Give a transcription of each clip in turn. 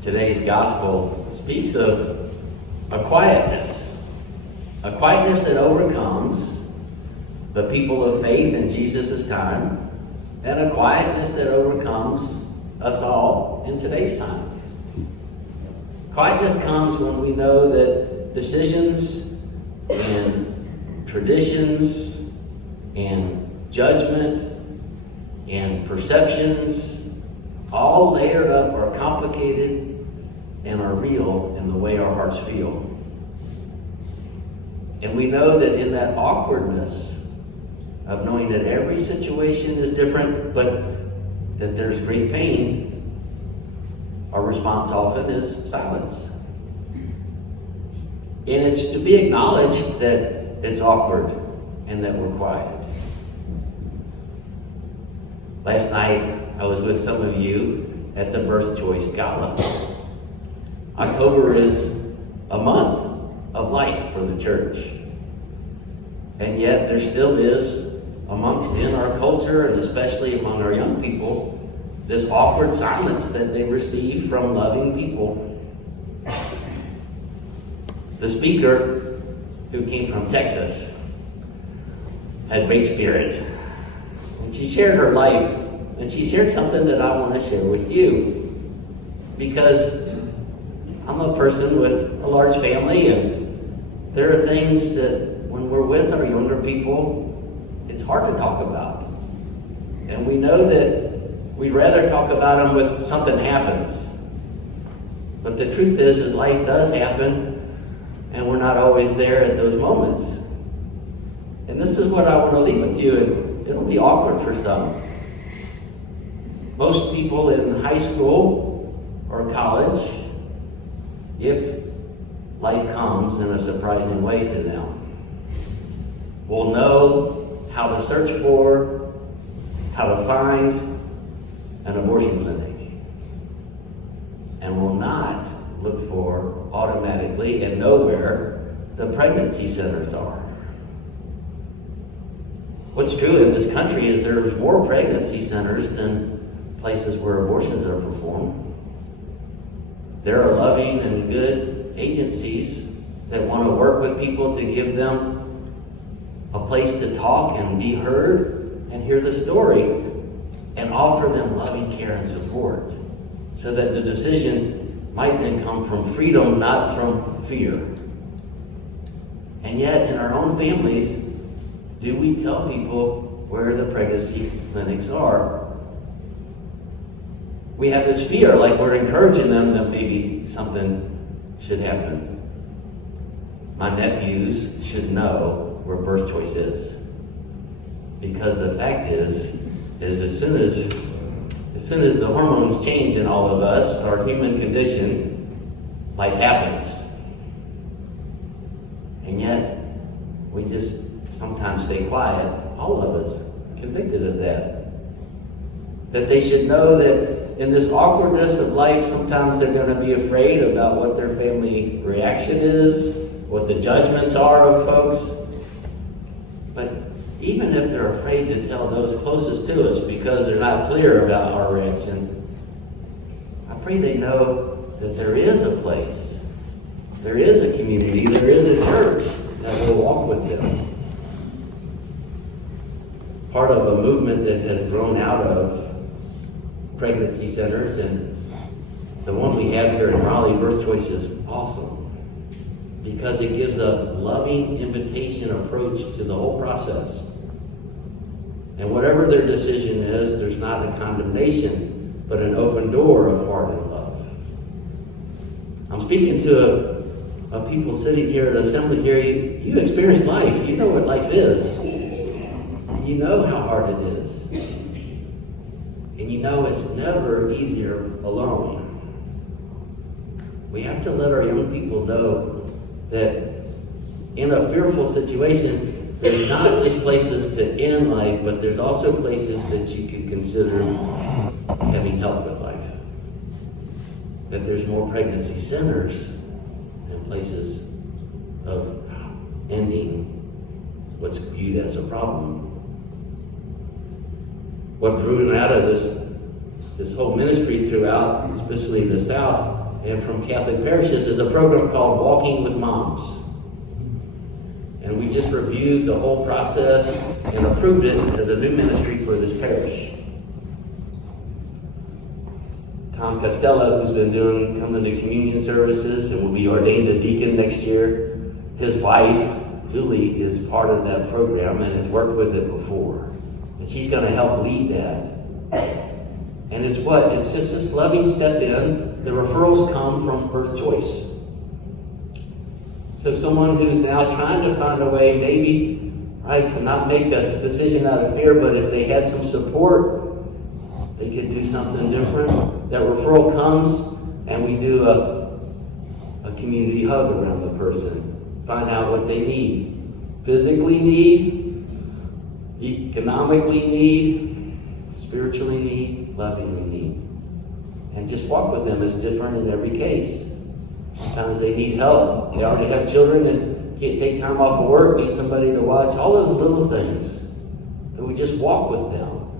Today's gospel speaks of a quietness that overcomes the people of faith in Jesus' time, and a quietness that overcomes us all in today's time. Quietness comes when we know that decisions and traditions and judgment and perceptions, all layered up, are complicated and are real in the way our hearts feel. And we know that in that awkwardness of knowing that every situation is different, but that there's great pain, our response often is silence. And it's to be acknowledged that it's awkward and that we're quiet. Last night, I was with some of you at the Birth Choice Gala. October is a month of life for the church. And yet there still is, in our culture, and especially among our young people, this awkward silence that they receive from loving people. The speaker, who came from Texas, had great spirit. And she shared her life, and she shared something that I want to share with you. Because I'm a person with a large family, and there are things that when we're with our younger people, it's hard to talk about. And we know that we'd rather talk about them if something happens. But the truth is life does happen, and we're not always there at those moments. And this is what I want to leave with you, and it'll be awkward for some. Most people in high school or college, if life comes in a surprising way to them, will know how to search for, how to find an abortion clinic, and will not look for automatically and know where the pregnancy centers are. What's true in this country is there's more pregnancy centers than places where abortions are performed. There are loving and good agencies that want to work with people to give them a place to talk and be heard and hear the story and offer them loving care and support so that the decision might then come from freedom, not from fear. And yet in our own families, do we tell people where the pregnancy clinics are? We have this fear, like we're encouraging them that maybe something should happen. My nephews should know where Birth Choice is. Because the fact is as soon as the hormones change in all of us, our human condition, life happens. And yet, we just sometimes stay quiet, all of us, convicted of that. That they should know that in this awkwardness of life, sometimes they're going to be afraid about what their family reaction is, what the judgments are of folks. But even if they're afraid to tell those closest to us because they're not clear about our reaction, I pray they know that there is a place, there is a community, there is a church that will walk with them. Part of a movement that has grown out of pregnancy centers, and the one we have here in Raleigh, Birth Choice, is awesome because it gives a loving invitation approach to the whole process. And whatever their decision is, there's not a condemnation, but an open door of heart and love. I'm speaking to a people sitting here at assembly here. You experience life. You know what life is. You know how hard it is. And you know it's never easier alone. We have to let our young people know that in a fearful situation, there's not just places to end life, but there's also places that you could consider having help with life. That there's more pregnancy centers than places of ending what's viewed as a problem. What grew out of this whole ministry throughout, especially the South, and from Catholic parishes is a program called Walking with Moms. And we just reviewed the whole process and approved it as a new ministry for this parish. Tom Costello, who's been coming to communion services and will be ordained a deacon next year, his wife, Julie, is part of that program and has worked with it before. And she's going to help lead that. And it's just this loving step in. The referrals come from Birth Choice. So someone who's now trying to find a way, maybe, right, to not make a decision out of fear, but if they had some support, they could do something different. That referral comes, and we do a community hug around the person. Find out what they need. Physically need, economically need, spiritually need, lovingly need. And just walk with them. It's different in every case. Sometimes they need help. They already have children and can't take time off of work, need somebody to watch. All those little things that we just walk with them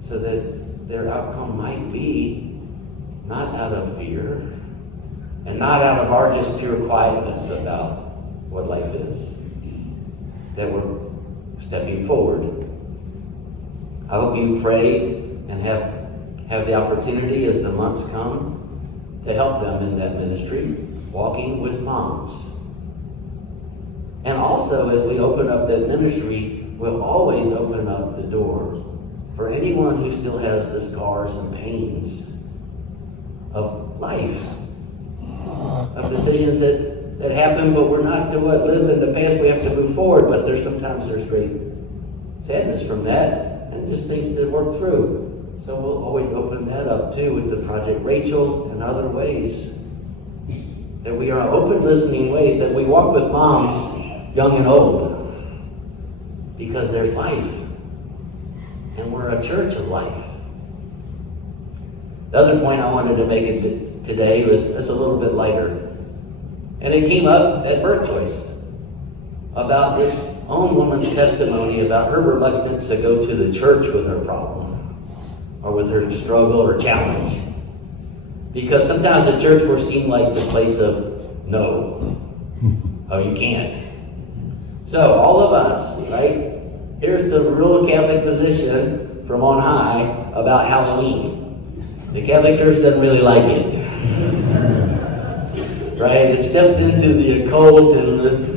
so that their outcome might be not out of fear and not out of our just pure quietness about what life is, that we're stepping forward. I hope you pray and have the opportunity as the months come to help them in that ministry, Walking with Moms. And also, as we open up that ministry, we'll always open up the door for anyone who still has the scars and pains of life, of decisions that happen, but we're not to live in the past. We have to move forward, but sometimes there's great sadness from that and just things to work through. So we'll always open that up too with the Project Rachel and other ways. That we are open listening ways, that we walk with moms, young and old, because there's life. And we're a church of life. The other point I wanted to make today was a little bit lighter. And it came up at Birth Choice about this own woman's testimony about her reluctance to go to the church with her problem or with her struggle or challenge. Because sometimes the church will seem like the place of no. Oh, you can't. So all of us, right? Here's the real Catholic position from on high about Halloween. The Catholic Church doesn't really like it. Right? It steps into the occult and this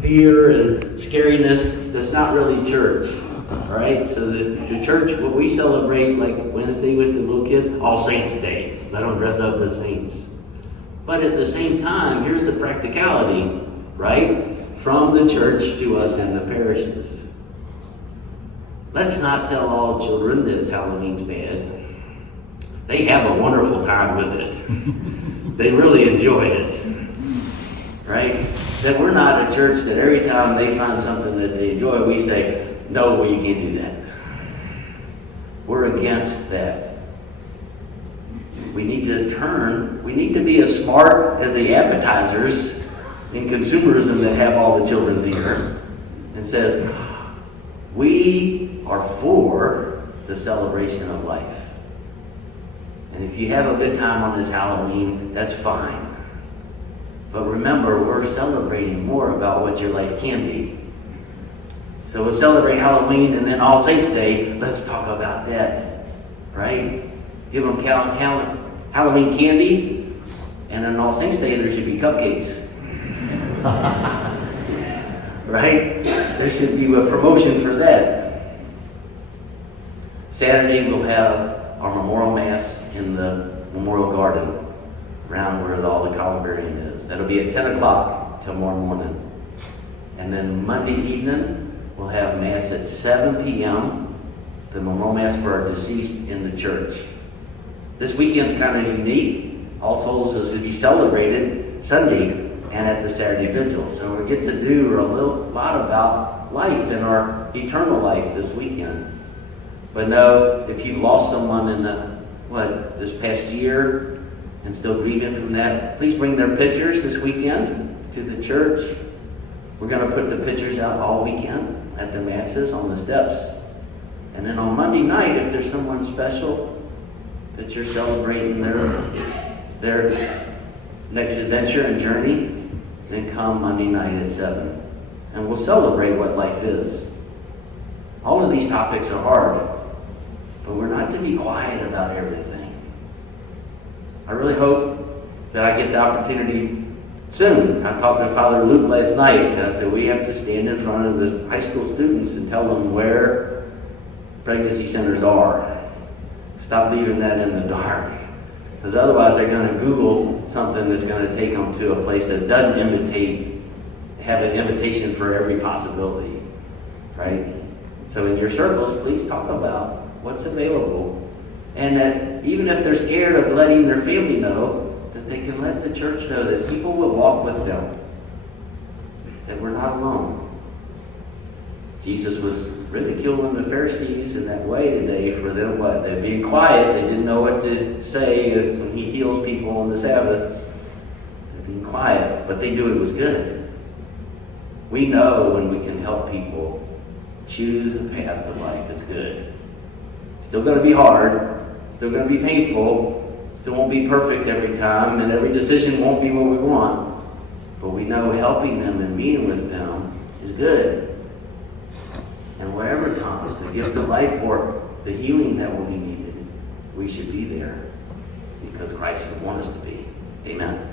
fear and scariness that's not really church. Right? So the church, what we celebrate, like Wednesday with the little kids, All Saints Day. Let them dress up as saints. But at the same time, here's the practicality, right? From the church to us in the parishes. Let's not tell all children that Halloween's bad. They have a wonderful time with it. They really enjoy it. Right? That we're not a church that every time they find something that they enjoy, we say, no, well, you can't do that. We're against that. We need to be as smart as the advertisers in consumerism that have all the children's ear and says, we are for the celebration of life. And if you have a good time on this Halloween, that's fine. But remember, we're celebrating more about what your life can be. So we'll celebrate Halloween and then All Saints Day, let's talk about that, right? Give them Halloween candy, and on All Saints Day there should be cupcakes. Right? There should be a promotion for that. Saturday we'll have our memorial mass in the Memorial Garden, around where all the columbarium is. That'll be at 10 o'clock tomorrow morning. And then Monday evening, we'll have mass at 7 p.m., the memorial mass for our deceased in the church. This weekend's kind of unique. All Souls is to be celebrated Sunday and at the Saturday Vigil. So we get to do a lot about life and our eternal life this weekend. But no, if you've lost someone in this past year and still grieving from that, please bring their pictures this weekend to the church. We're going to put the pictures out all weekend at the masses on the steps. And then on Monday night, if there's someone special that you're celebrating their next adventure and journey, then come Monday night at 7. And we'll celebrate what life is. All of these topics are hard, but we're not to be quiet about everything. I really hope that I get the opportunity soon. I talked to Father Luke last night, and I said we have to stand in front of the high school students and tell them where pregnancy centers are. Stop leaving that in the dark. Because otherwise they're going to Google something that's going to take them to a place that doesn't have an invitation for every possibility, right? So in your circles, please talk about what's available. And that even if they're scared of letting their family know, that they can let the church know that people will walk with them, that we're not alone. Jesus was ridiculing the Pharisees in that way today for them, what? They're being quiet. They didn't know what to say when he heals people on the Sabbath. They're being quiet, but they knew it was good. We know when we can help people choose a path of life is good. Still going to be hard. Still going to be painful. Still won't be perfect every time, and every decision won't be what we want. But we know helping them and being with them is good. And wherever comes the gift of life or the healing that will be needed, we should be there because Christ would want us to be. Amen.